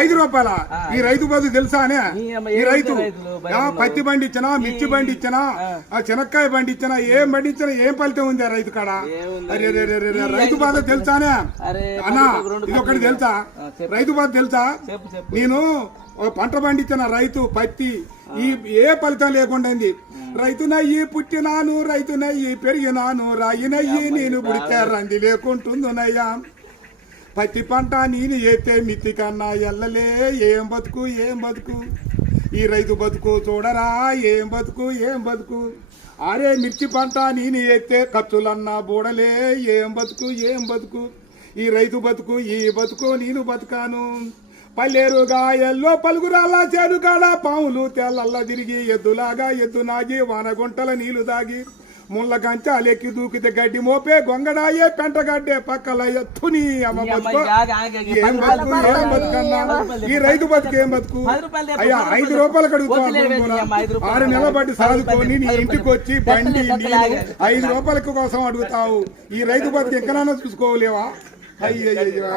ఐదు రూపాయల? ఈ రైతు బదు తెలుసా అనే? ఈ రైతు పత్తి బండి ఇచ్చినా మిర్చి బండి ఇచ్చినా ఆ చెనక్కాయ బండి ఇచ్చినా ఏం బండి ఇచ్చినా ఏం ఫలితం ఉంది రైతు కాడ? రైతు బాధ తెలుసానే అన్నా ఇది ఒకటి తెలుసా. రైతు బాధ తెలుసా? నేను పంట పండించిన రైతు పత్తి ఈ ఏ ఫలితం లేకుండా ఉంది. రైతు నయ్యి పుట్టినాను రైతు నయ్యి పెరిగినాను రాయి నయ్యి నేను పుడితే రంది లేకుంటుందునయ్యా పత్తి పంట నేను ఎత్తే మిత్తి కన్నా ఎల్లలే. ఏం బతుకు ఏం బతుకు? ఈ రైతు బతుకు చూడరా? ఏం బతుకు ఏం బతుకు? అరే మిర్చి పంట నేను ఎత్తే ఖర్చులన్నా బూడలే. ఏం బతుకు ఏం బతుకు? ఈ రైతు బతుకు ఈ బతుకు నేను బతుకాను. పల్లెరుగా ఎల్లో పలుగురాలా చేను పాములు తెల్లల్లా తిరిగి ఎద్దులాగా ఎద్దు నాగి వానగుంటల నీళ్ళు దాగి ముళ్ళ కంచాలెక్కి దూకితే గడ్డి మోపే గొంగడాయే పెంటగడ్డే పక్కల ఎత్తుని ఈ రైతు బతుకు ఏం బతుకు? అయ్యా ఐదు రూపాయలు రూపాయలు ఆరు నెలల బట్టి సాదుకొని నీ ఇంటికి వచ్చి. బండి ఐదు రూపాయల కోసం అడుగుతావు. ఈ రైతు బతుకు ఎక్కడైనా చూసుకోలేవా? అయ్యయ్యో.